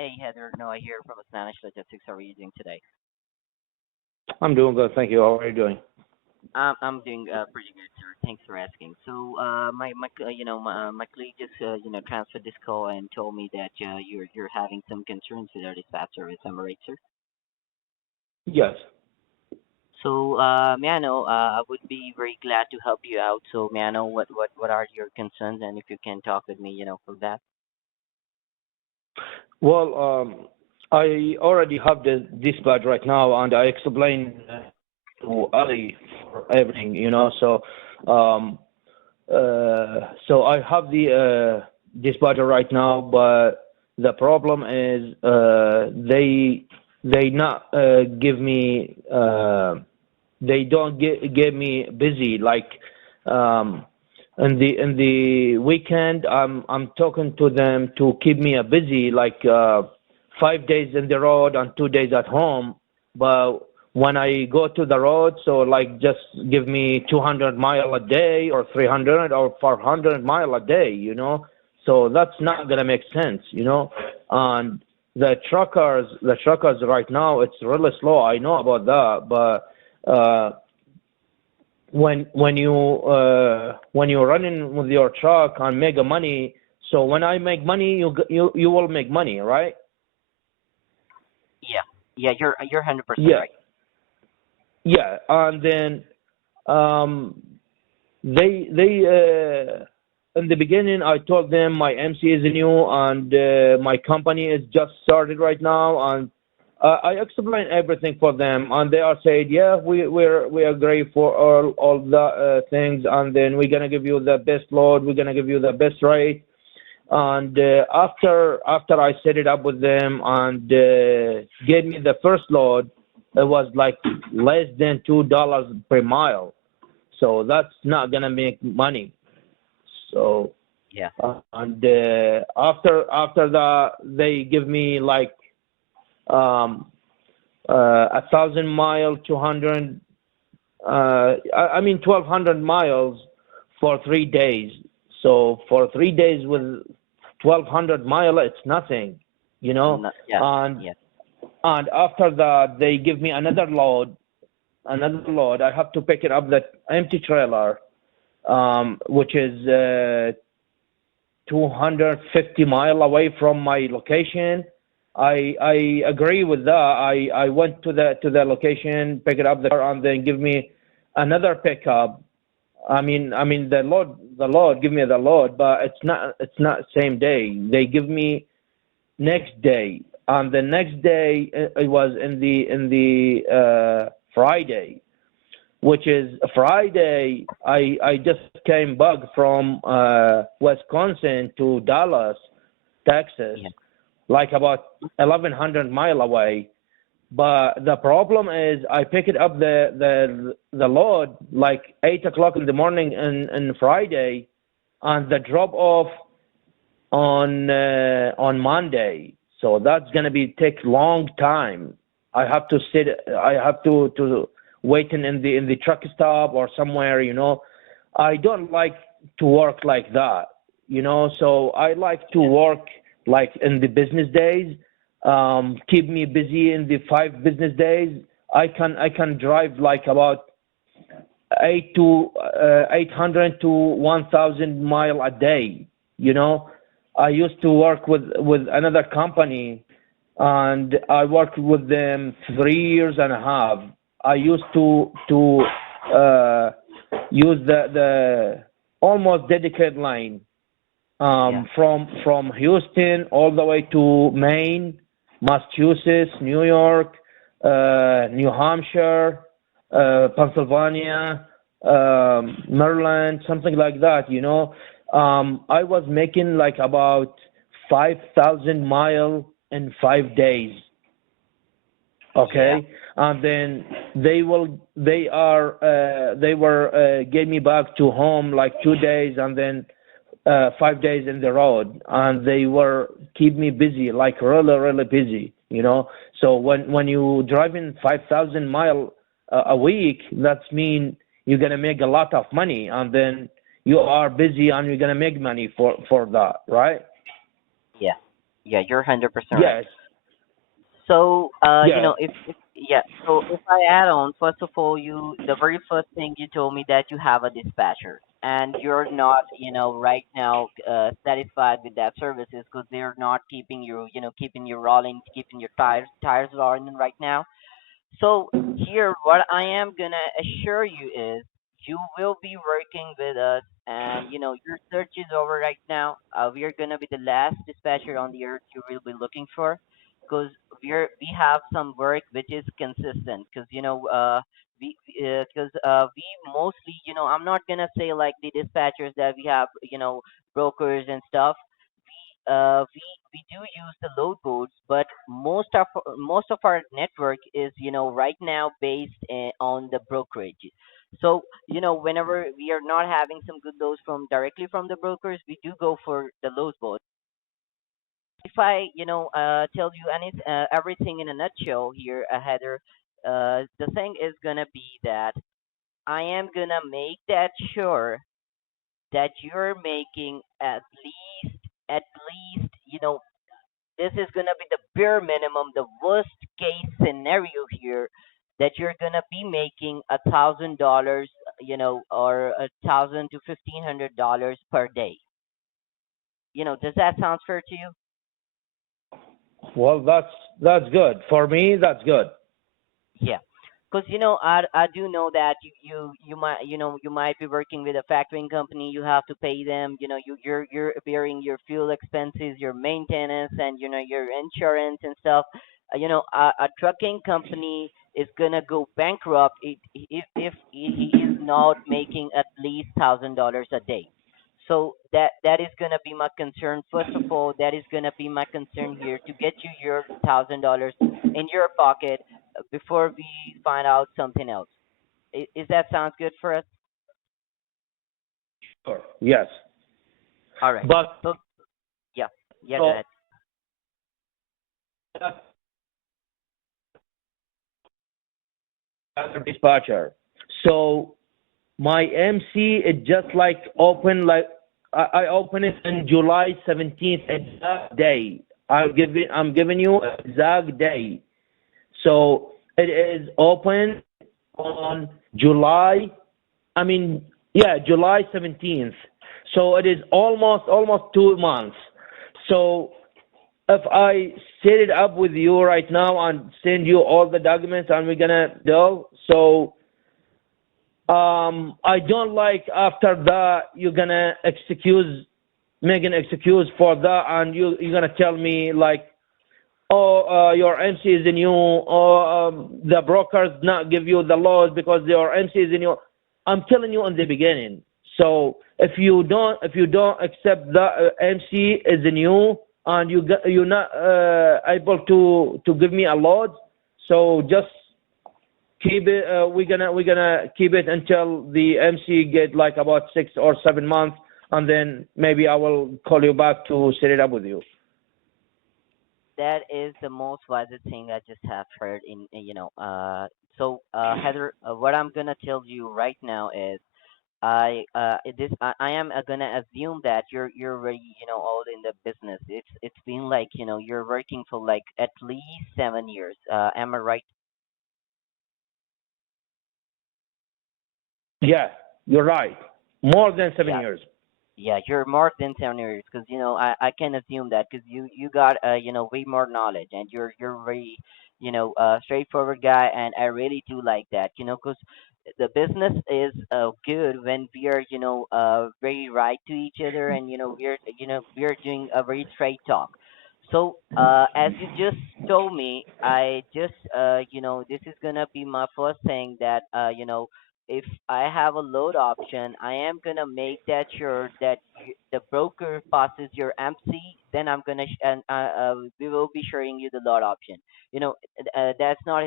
Hey, Heather, Noah here from Spanish Logistics. How are you doing today? I'm doing good, thank you. How are you doing? I'm doing pretty good, sir. Thanks for asking. So, my colleague just transferred this call and told me that you're having some concerns with our dispatch service. Am I right, sir? Yes. So, may I know? I would be very glad to help you out. So, may I know what are your concerns, and if you can talk with me, for that. Well, I already have this badge right now, and I explained to Ali for everything, Um, so I have this badge right now, but the problem is they not give me they don't give me busy like um in the weekend. I'm talking to them to keep me busy like 5 days in the road and 2 days at home, but when I go to the road, so like just give me 200 mile a day or 300 or 400 mile a day, so that's not gonna make sense, and the truckers right now, it's really slow. I know about that, but when you're running with your truck and make money, so when I make money, you will make money, right? Yeah, yeah, you're 100% Yeah, right. yeah, and then um, they in the beginning I told them my MC is new and my company is just started right now, and I explained everything for them, and they are said, yeah, we agree for all the things, and then we're gonna give you the best load, we're gonna give you the best rate, and after I set it up with them and gave me the first load, it was like less than $2 per mile, so that's not gonna make money. So Yeah, and after that, they give me like 1,000 mile, 200, I mean 1,200 miles for 3 days. So for 3 days with 1,200 mile, it's nothing, you know. no, yeah, And yeah, and after that, they give me another load. Another load. I have to pick it up that empty trailer, which is 250 mile away from my location. I agree with that. I went to the location, pick it up there, and then give me another pickup. I mean the load give me the load, but it's not same day. They give me next day, and the next day it was in the Friday, which is Friday. I just came back from Wisconsin to Dallas, Texas, yeah, like about 1,100 mile away. But the problem is I pick it up the load like 8 o'clock in the morning on Friday, and the drop off on Monday. So that's gonna be take long time. I have to sit. I have to wait in the truck stop or somewhere. I don't like to work like that. So I like to work like in the business days. Keep me busy in the 5 business days. I can drive like about 800 to 1,000 mile a day. You know, I used to work with another company, and I worked with them 3 years and a half. I used to uh, use the almost dedicated line yeah, from Houston all the way to Maine, Massachusetts, New York, New Hampshire, Pennsylvania, Maryland, something like that. I was making like about 5,000 mile in 5 days. yeah, Okay, and then they were gave me back to home like 2 days, and then 5 days in the road, and they were keep me busy, like really really busy. So when you driving 5,000 mile a week, that's mean you're gonna make a lot of money, and then you are busy and you're gonna make money for that, right? yeah. Yeah, you're 100% right. Yes, So, yeah. if yeah, so if I add on, first of all, the very first thing you told me that you have a dispatcher, and you're not, right now, satisfied with that services because they're not keeping you, keeping you rolling, keeping your tires rolling right now. So here, what I am gonna assure you is you will be working with us, and your search is over right now. We are gonna be the last dispatcher on the earth you will be looking for, because we have some work which is consistent. Because we mostly, I'm not gonna say like the dispatchers that we have, brokers and stuff. We do use the load boards, but most of our network is right now based on the brokerage. So whenever we are not having some good loads from directly from the brokers, we do go for the load board. If I tell you everything in a nutshell here, Heather, the thing is gonna be that I am gonna make that sure that you're making at least this is gonna be the bare minimum, the worst case scenario here, that you're gonna be making $1,000, or 1,000 to $1,500 per day. Does that sound fair to you? Well, that's good for me. That's good. Yeah, because I do know that you might be working with a factoring company. You have to pay them. You're bearing your fuel expenses, your maintenance, and your insurance and stuff. A trucking company is gonna go bankrupt if he is not making at least $1,000 a day. So that is gonna be my concern. First of all, that is gonna be my concern here to get you your $1,000 in your pocket before we find out something else. Is that sounds good for us? Sure. Yes, All right. but So yeah, yeah. Go so ahead. dispatcher. So my MC is just like open like I open it on July 17th exact day. I'm giving you exact day. So it is open on July. I mean, yeah, July 17th. So it is almost 2 months. So if I set it up with you right now and send you all the documents and we're gonna do so, I don't like after that you're gonna make an excuse for that and you're gonna tell me like, oh, your MC is in you, or the brokers not give you the load because your MC is in you. I'm telling you in the beginning. So if you don't accept that MC is in you and you're not able to give me a load, so just keep it. We're gonna keep it until the MC get like about 6 or 7 months, and then maybe I will call you back to set it up with you. That is the most wisest thing I just have heard So Heather, what I'm gonna tell you right now is I am gonna assume that you're already old in the business. It's been like you're working for like at least 7 years. Am I right? Yeah, you're right. More than seven Yeah. years. Yeah, you're more than 10 years because I can assume that because you got way more knowledge, and you're very straightforward guy, and I really do like that, because the business is good when we are very right to each other, and we're doing a very straight talk. So as you just told me, I just this is gonna be my first thing that if I have a load option, I am gonna make that sure that the broker passes your MC. Then I'm gonna we will be showing you the load option. That's not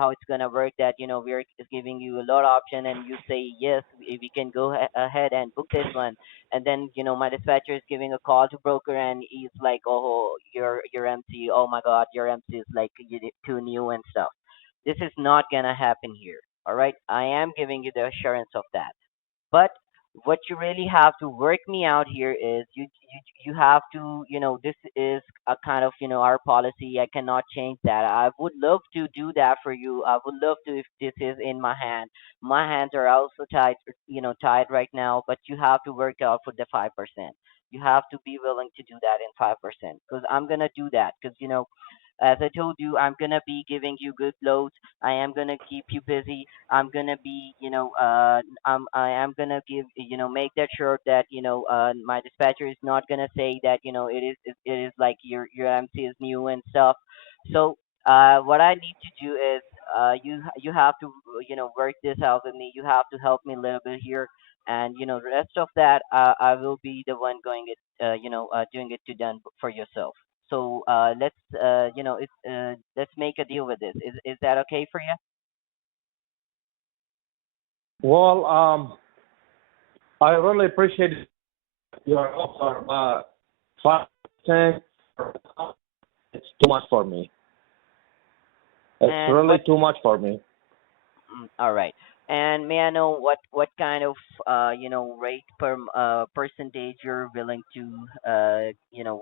how it's gonna work. That we're giving you a load option and you say yes, we can go ahead and book this one, and then my dispatcher is giving a call to broker and he's like, oh, your MC, oh my God, your MC is like too new and stuff. This is not gonna happen here. All right, I am giving you the assurance of that. But What you really have to work me out here is you have to, this is a kind of, our policy. I cannot change that. I would love to do that for you. I would love to if this is in my hand. My hands are also tied, tied right now, but you have to work out for the 5%. You have to be willing to do that in 5% because I'm gonna do that because, as I told you, I'm gonna be giving you good loads. I am gonna keep you busy. I'm gonna be, I am gonna make that sure that, my dispatcher is not gonna say that, it is like your MC is new and stuff. So, what I need to do is, you have to, work this out with me. You have to help me a little bit here, and the rest of that, I will be the one going it, doing it to done for yourself. So, let's make a deal with this. Is that okay for you? Well, I really appreciate your offer, but 5% it's too much for me. It's And really what? too much for me. All right. And may I know what kind of rate per percentage you're willing to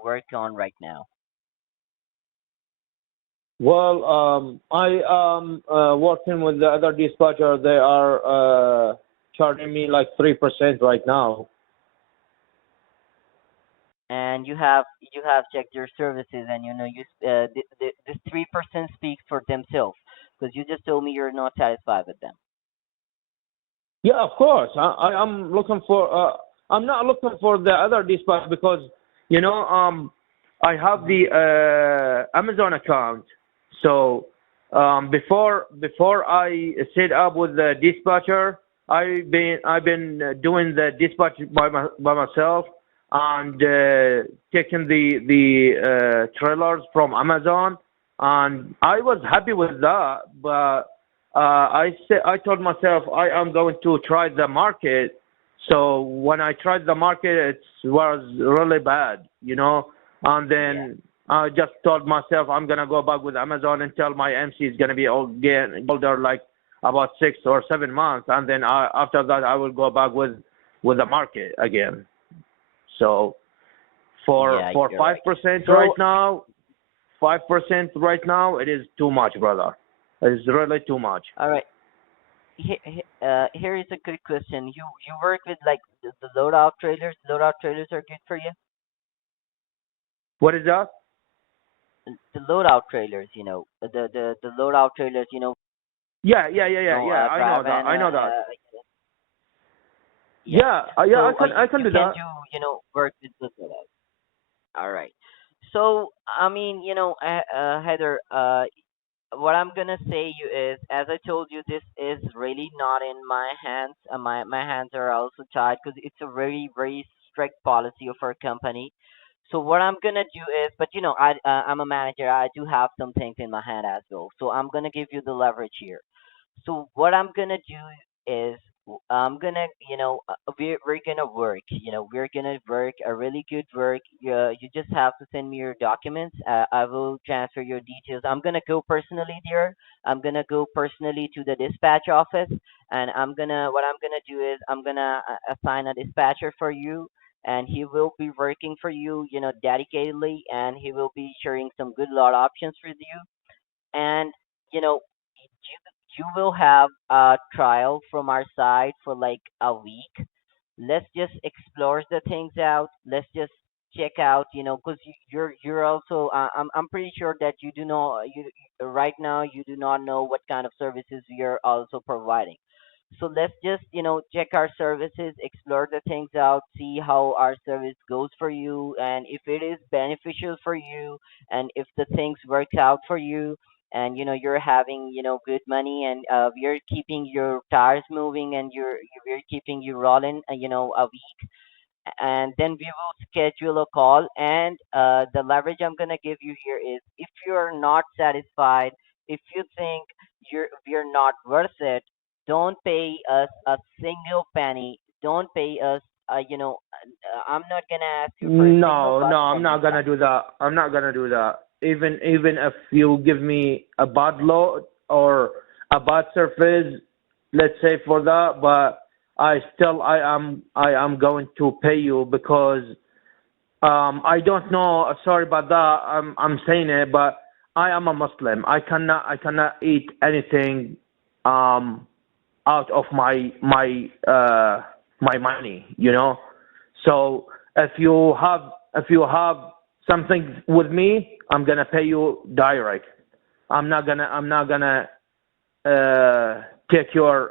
work on right now? Well, I am working with the other dispatcher. They are charging me like 3% right now. And you have checked your services, and this 3% speaks for themselves because you just told me you're not satisfied with them. Yeah, of course. I am looking for. I'm not looking for the other dispatch because you know I have Hmm. the Amazon account. So before I set up with the dispatcher, I've been doing the dispatch by myself and taking the trailers from Amazon, and I was happy with that. But I told myself I am going to try the market. So when I tried the market, it was really bad. And Yeah. then I just told myself I'm gonna go back with Amazon until my MC is gonna be older, like about 6 or 7 months, and then after that I will go back with the market again. So for Yeah, for you're five right. percent right So, now, 5% right now, it is too much, brother. It is really too much. all right. Here is a good question. You work with like the loadout trailers. Loadout trailers are good for you. What is that? The loadout trailers, the loadout trailers, Yeah, yeah, yeah, yeah, yeah. I know that. caravan. I know that. Yeah. Yeah, yeah. I So, can you I can you do can that. do work with the loadout. All right. So, I mean, Heather, what I'm gonna say you is, as I told you, this is really not in my hands. My hands are also tied because it's a very very strict policy of our company. So what I'm gonna do is, but I'm a manager. I do have some things in my hand as well. So I'm gonna give you the leverage here. So what I'm gonna do is, I'm gonna, we're gonna work. We're gonna work a really good work. You just have to send me your documents. I will transfer your details. I'm gonna go personally there. I'm gonna go personally to the dispatch office, and what I'm gonna do is, I'm gonna assign a dispatcher for you. And he will be working for you, dedicatedly, and he will be sharing some good lot options with you. And you will have a trial from our side for like a week. Let's just explore the things out. Let's just check out, because you're also, I'm pretty sure that you do know, right now you do not know what kind of services we are also providing. So let's just, check our services, explore the things out, see how our service goes for you, and if it is beneficial for you, and if the things work out for you, and you're having good money, and we're keeping your tires moving, and we're keeping you rolling, a week, and then we will schedule a call. And the leverage I'm going to give you here is, if you're not satisfied, if you think we're not worth it, don't pay us a single penny. Don't pay us, I'm not going to ask you for a single No, buck no, I'm from your not gonna side. do that. I'm not gonna do that. Even if you give me a bad load or a bad surface, let's say for that, but I am going to pay you because I don't know. Sorry about that. I'm saying it, but I am a Muslim. I cannot eat anything um, out of my money. So if you have something with me, I'm gonna pay you direct. I'm not gonna take your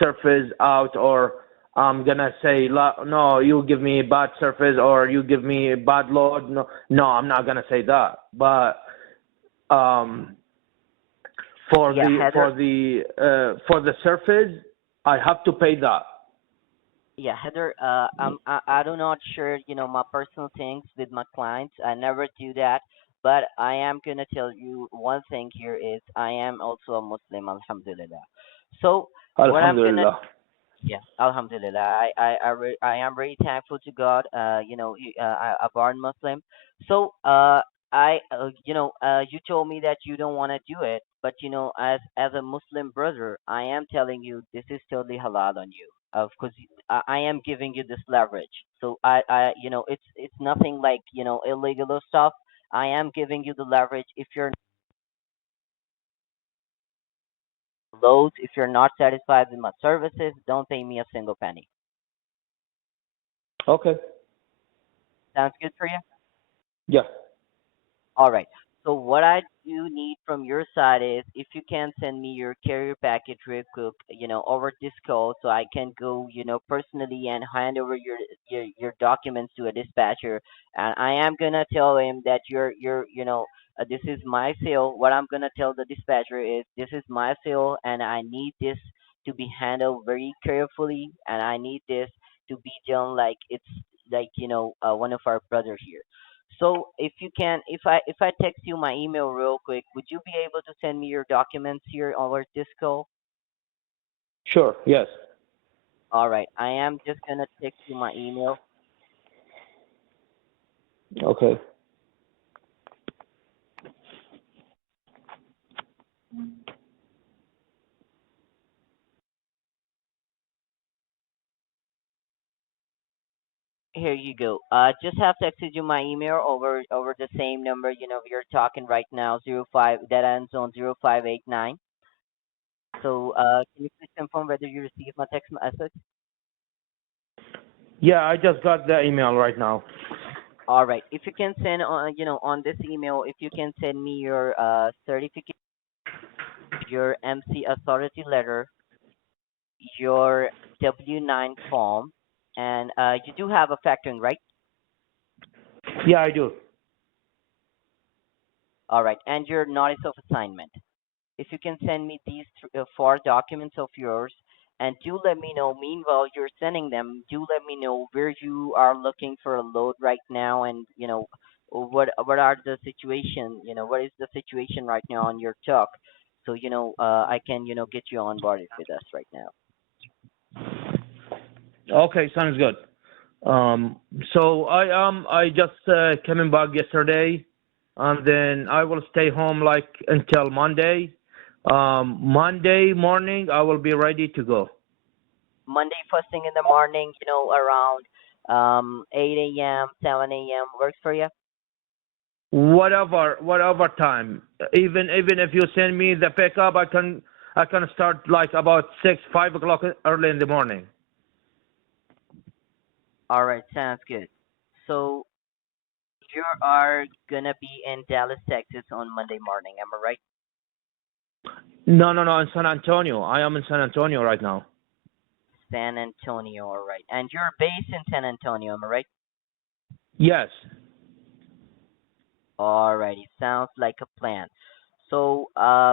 surface out, or I'm gonna say no, you give me bad surface or you give me bad load. No, no, I'm not gonna say that. But um, for Yeah, the Heather. for the for the surface, I have to pay that. Yeah, Heather, I do not share, my personal things with my clients. I never do that. But I am gonna tell you one thing here is I am also a Muslim, alhamdulillah. So what I'm gonna Alhamdulillah. yeah, Alhamdulillah. I am very thankful to God. A born Muslim. So, you told me that you don't want to do it, but as a Muslim brother, I am telling you this is totally halal on you. Of course, I am giving you this leverage. So it's nothing like illegal or stuff. I am giving you the leverage. If you're loads, if you're not satisfied with my services, don't pay me a single penny. Okay. Sounds good for you? Yeah. All right. So what I do need from your side is if you can send me your carrier package real quick, over this call, so I can go, personally and hand over your documents to a dispatcher, and I am gonna tell him that this is my sale. What I'm gonna tell the dispatcher is this is my sale, and I need this to be handled very carefully, and I need this to be done like it's like one of our brothers here. So if you can, if I text you my email real quick, would you be able to send me your documents here over this call? Sure. Yes. All right, I am just gonna text you my email. Okay. Here you go. Just have texted you my email over the same number. You're talking right now, 05 that ends on 0589. So can you please confirm whether you received my text message? Yeah, I just got the email right now. All right. If you can send on this email, if you can send me your certificate, your MC authority letter, your W-9 form, and you do have a factoring, right? Yeah, I do. All right, and your notice of assignment. If you can send me these four documents of yours, and do let me know. Meanwhile, you're sending them. Do let me know where you are looking for a load right now, and what are the situation. What is the situation right now on your truck, so I can get you onboarded with us right now. Okay, sounds good. Um, so I just coming back yesterday, and then I will stay home like until Monday. Monday morning I will be ready to go. Monday first thing in the morning, around 8 a.m., 7 a.m. works for you? Whatever time. Even if you send me the pickup, I can start like about 5 o'clock early in the morning. All right, sounds good. So you are gonna be in Dallas, Texas on Monday morning, am I right? No, no, no, in San Antonio. I am in San Antonio right now. San Antonio, all right. And you're based in San Antonio, am I right? Yes. Alrighty, sounds like a plan. So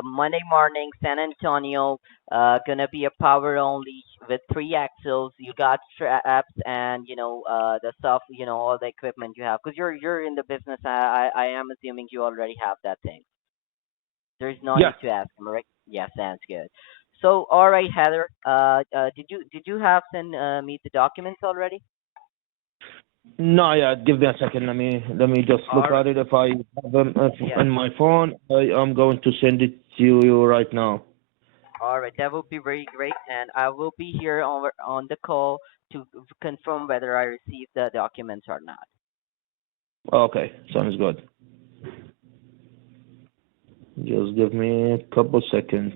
Monday morning, San Antonio, gonna be a power only with three axles. You got straps and the stuff, all the equipment you have. Cause you're in the business. I am assuming you already have that thing. There's no Yeah. need to ask, am I right? Yeah, sounds good. So all right, Heather. Did you have sent me the documents already? No, yeah. Give me a second. Let me just All look right. at it. If I have them Yeah. in my phone, I'm going to send it to you right now. All right, that would be very great, and I will be here on the call to confirm whether I received the documents or not. Okay, sounds good. Just give me a couple seconds.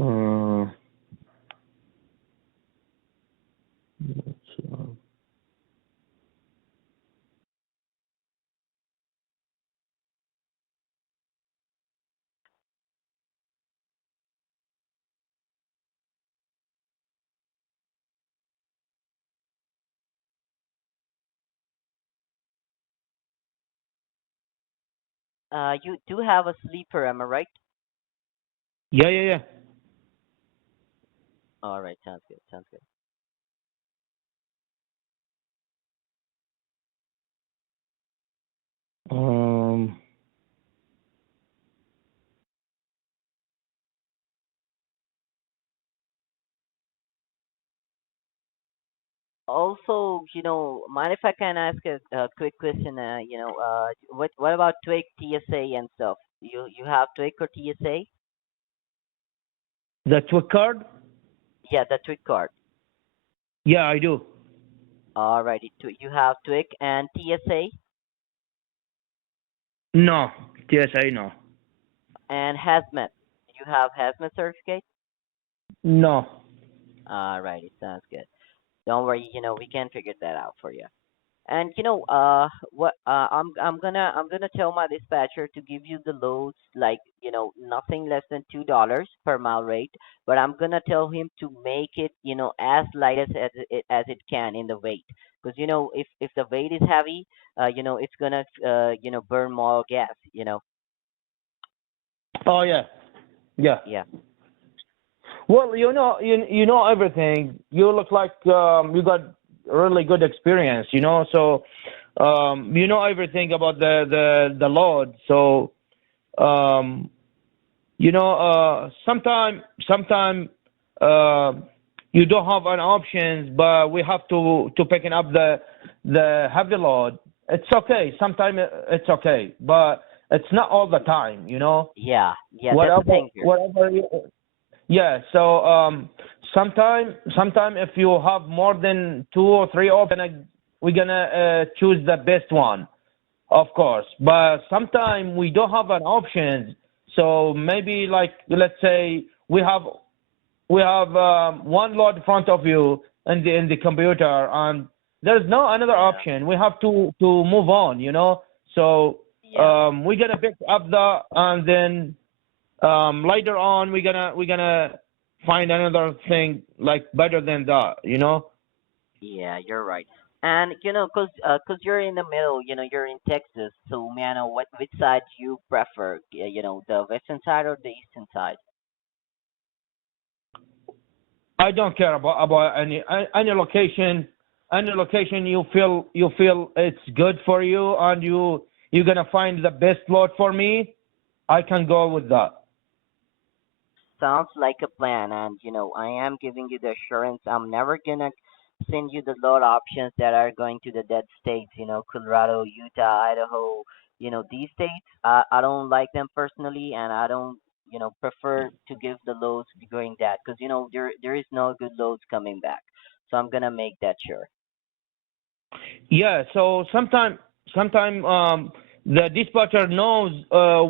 Uh, let's, You do have a sleeper, am I right? yeah, yeah, yeah. All right, sounds good. Sounds good. Um, Also, mind if I can ask a quick question? What about Twig, TSA, and stuff? You have Twig or TSA? the Twig card? Yeah, the Twig card. Yeah, I do. Alrighty, you have Twig and TSA No, TSA, no. and Hazmat. You have Hazmat certificate? No. Alrighty, sounds good. Don't worry, we can figure that out for you. And what I'm gonna tell my dispatcher to give you the loads like nothing less than $2 per mile rate, but I'm gonna tell him to make it as light as it can in the weight, because if the weight is heavy, it's gonna burn more gas. Oh, yeah. Yeah. Yeah, Well, you know everything. You look like you got really good experience, so you know everything about the load. So um, sometime uh, you don't have an options, but we have to picking up the heavy load. It's okay. Sometimes it's okay, but it's not all the time. yeah, yeah. That's the Whatever, thing here. whatever. Yeah. So sometime if you have more than two or three options, we're gonna choose the best one, of course. But sometimes we don't have an option. So maybe like let's say we have one load in front of you in the computer, and there's no another Yeah, option. We have to move on. So yeah, we're gonna pick up the and then later on we're gonna find another thing like better than that. yeah. You're right. And cause you're in the middle, you're in Texas. So, may I know which side you prefer? The western side or the eastern side? I don't care about any location. Any location you feel it's good for you and you're gonna find the best load for me. I can go with that. Sounds like a plan, and I am giving you the assurance I'm never gonna send you the load options that are going to the dead states, Colorado, Utah, Idaho, these states. I don't like them personally, and I don't, prefer to give the loads going that, because there is no good loads coming back. So I'm gonna make that sure. Yeah. So sometime the dispatcher knows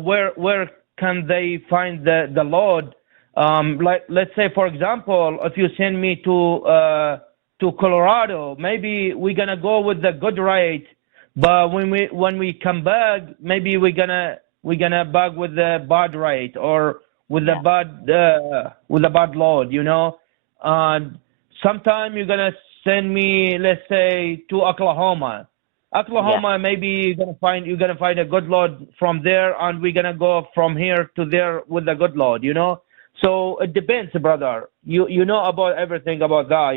where can they find the load. Like let's say for example, if you send me to Colorado, maybe we're gonna go with the good rate, but when we come back, maybe we're gonna back with the bad rate or Yeah, with the bad load. And sometime you're gonna send me, let's say, to Oklahoma. yeah, Oklahoma, maybe you're gonna find a good load from there, and we're gonna go from here to there with a good load. So it depends, brother. You know about everything about that.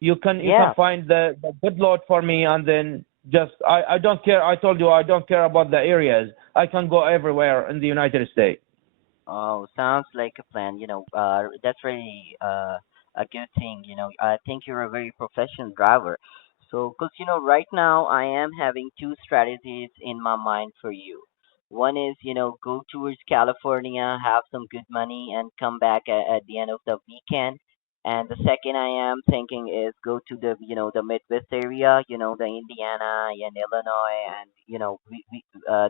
You can yeah. find the good load for me, and then Just I don't care. I told you I don't care about the areas. I can go everywhere in the United States. Oh, sounds like a plan. That's really a good thing. I think you're a very professional driver. So, because right now I am having two strategies in my mind for you. One is, go towards California, have some good money, and come back at the end of the weekend. And the second I am thinking is go to the Midwest area, the Indiana and Illinois, and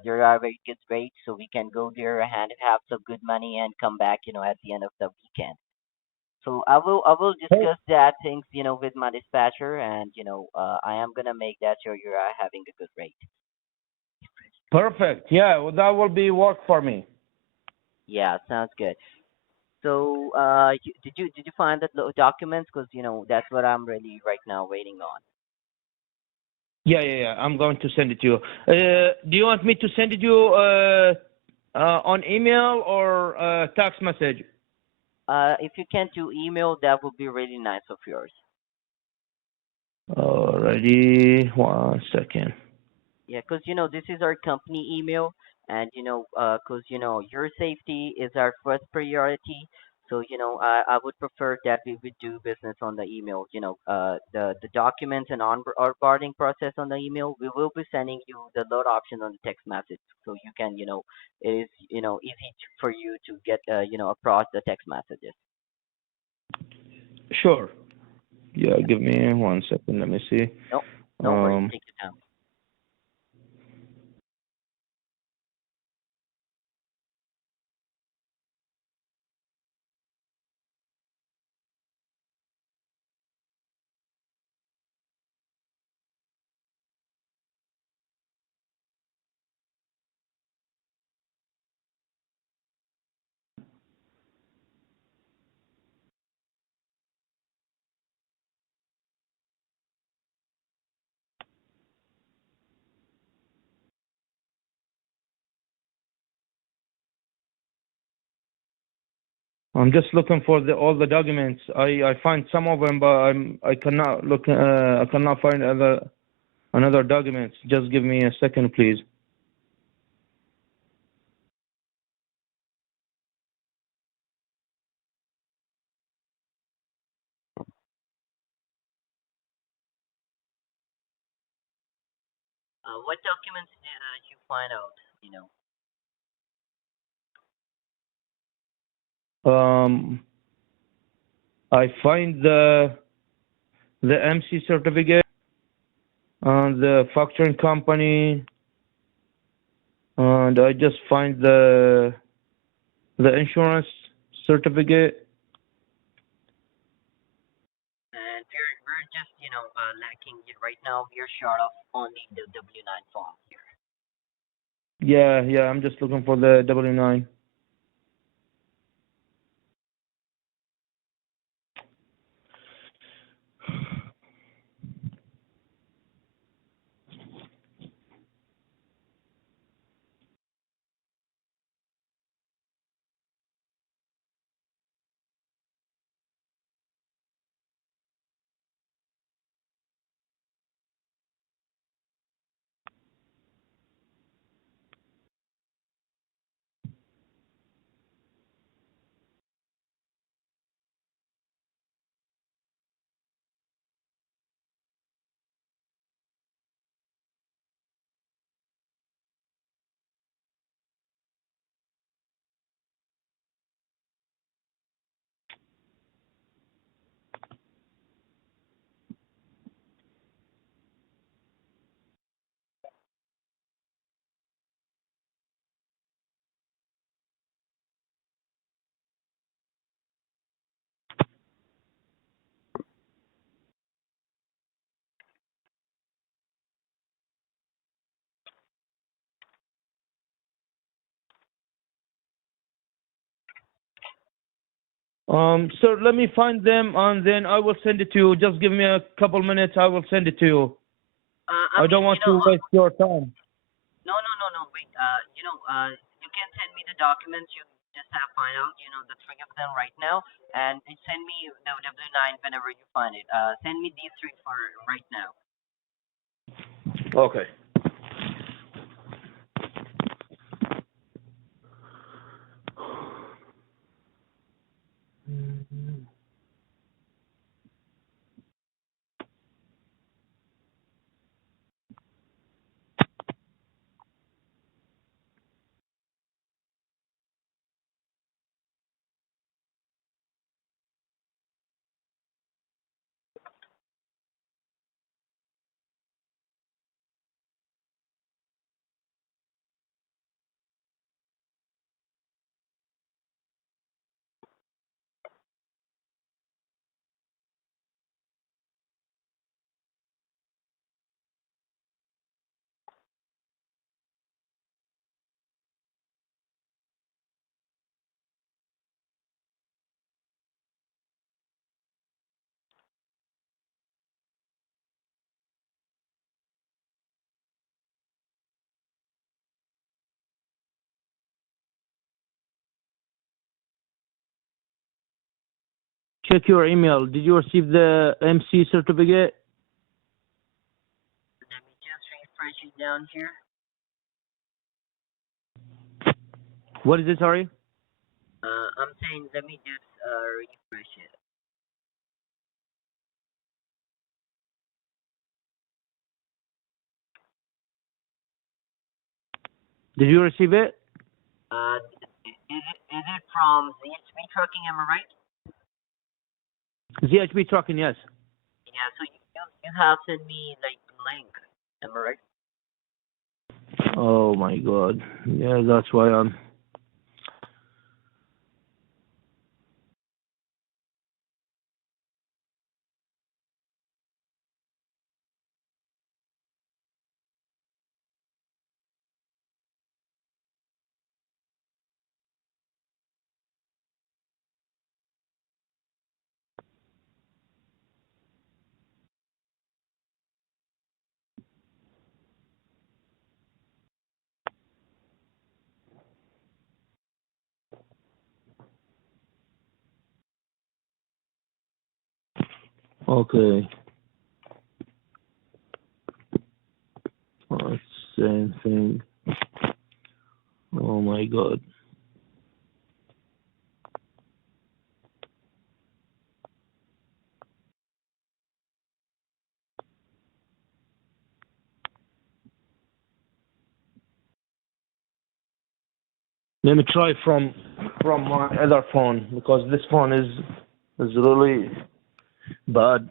there are very good rates, so we can go there and have some good money and come back, at the end of the weekend. So I will Hey, discuss that things, with my dispatcher, and I am gonna make that sure you're having a good rate. perfect. Yeah, well, that will be work for me. Yeah, sounds good. So did you find that documents? Because that's what I'm really right now waiting on. Yeah, yeah, yeah. I'm going to send it to you. Do you want me to send it to you on email or text message? If you can do email, that would be really nice of yours. Alrighty, 1 second. Yeah, because this is our company email, and because your safety is our first priority. So I would prefer that we would do business on the email. The documents and onboarding process on the email. We will be sending you the load option on the text message, so you can it is easy for you to get across the text messages. Sure. Yeah, give me 1 second. Let me see. No, no worries. Um, Take your time. I'm just looking for all the documents. I find some of them, but I cannot look. I cannot find another documents. Just give me a second, please. What documents did you find out? Um, I find the MC certificate and the factoring company, and I just find the insurance certificate. And we're just lacking it right now. We're short of only the W-9 form here. Yeah, yeah. I'm just looking for the W9. Sir, let me find them and then I will send it to you. Just give me a couple minutes. I will send it to you. I I mean, don't want to waste your time. no, no, no, no. Wait. You can send me the documents. You just have find out, the three of them right now, and then send me the W-9 whenever you find it. Send me these three for right now. Okay. Check your email. Did you receive the MC certificate? Let me just refresh it down here. What is it? Sorry. I'm saying let me just refresh it. Did you receive it? Is it from ZHB Trucking? Am I right? ZHB trucking, yes. Yeah. So you have sent me like link. Am I right? Oh my God. Yeah, that's why I'm. Okay. Oh, same thing. Oh my God. Let me try from my other phone because this phone is really bad.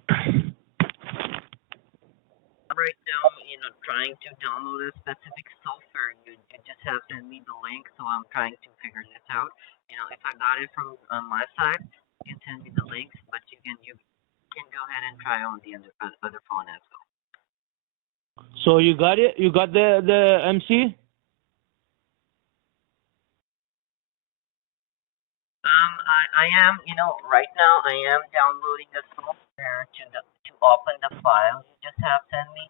Right now, trying to download a specific software. You just have sent me the link, so I'm trying to figure this out. If I got it from on my side, you can send me the links, but you can go ahead and try on the other phone as well. So you got it? You got the MC? I am, right now I am downloading the software to open the file you just have sent me.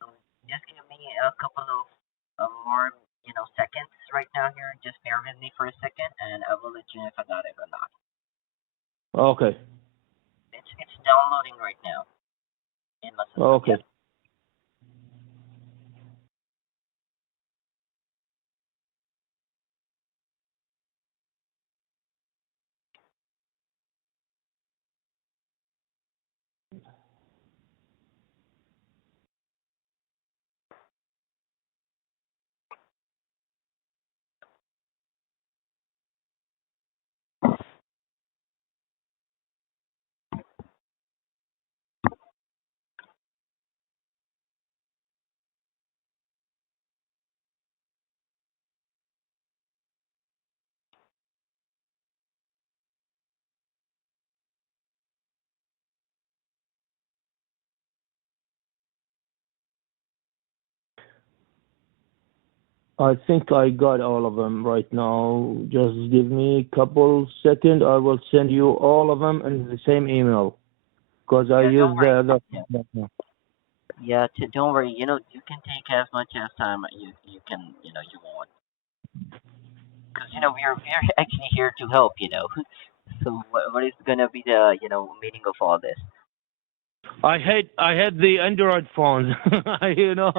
So just give me a couple of more, seconds right now here. Just bear with me for a second, and I will let you know if I got it or not. Okay. It's downloading right now in my system. Okay. Yes. I think I got all of them right now. Just give me a couple seconds. I will send you all of them in the same email because I Yeah. Don't use worry. the other. Yeah. Yeah. Don't worry. You can take as much as time you can. You want. Because we're actually here to help. So what is gonna be the meaning of all this? I hate the Android phones. you know.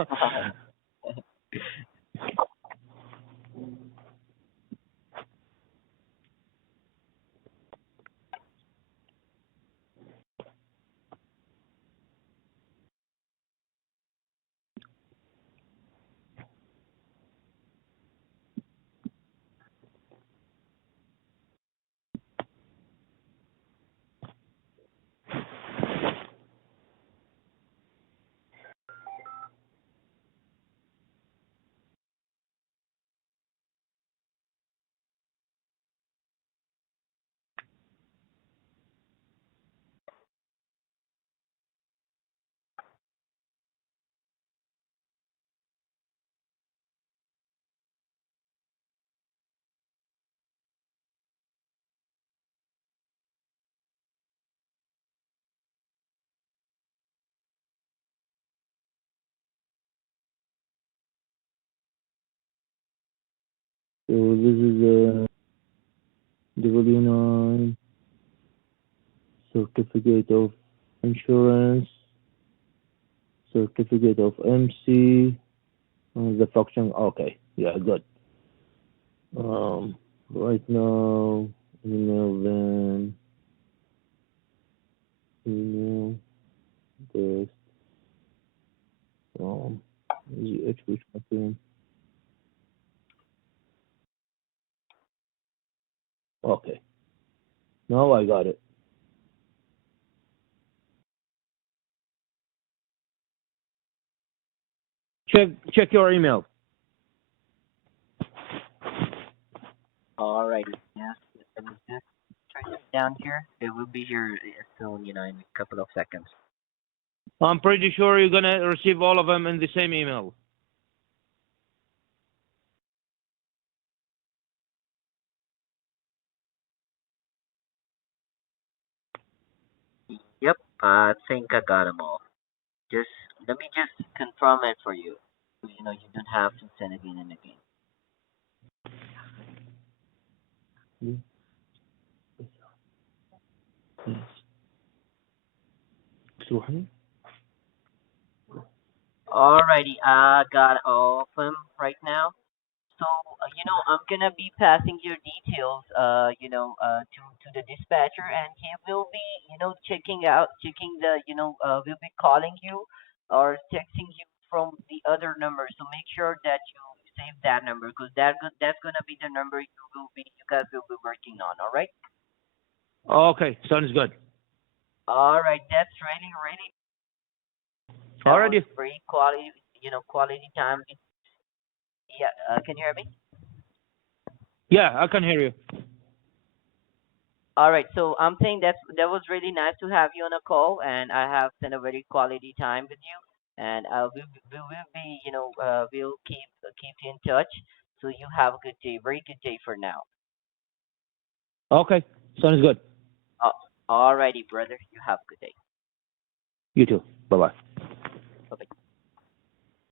So this is a W9 certificate of insurance, certificate of MC, the function. Okay, yeah, good. Right now, email then, email this, um, GH which one? Okay, now I got it. Check your email. Alrighty. Yes. Let me just turn it down here. It will be here soon. In a couple of seconds. I'm pretty sure you're gonna receive all of them in the same email. Yep. I think I got them all. Just let me just confirm it for you. You don't have to send again and again. Suhani? Alrighty, I got all of them right now. So, I'm gonna be passing your details, to the dispatcher, and he will be, checking will be calling you or texting you from the other number. So make sure that you save that number because that's gonna be the number you guys will be working on. All right. Okay, sounds good. All right. That's really, really, that was Already? very quality, quality time. Yeah. Can you hear me? Yeah, I can hear you. All right, so I'm saying that was really nice to have you on a call, and I have spent a very quality time with you, and we will be, we'll keep you in touch. So you have a good day, very good day for now. Okay, sounds good. Uh, All righty, brother, you have a good day. You too. Bye bye. Bye.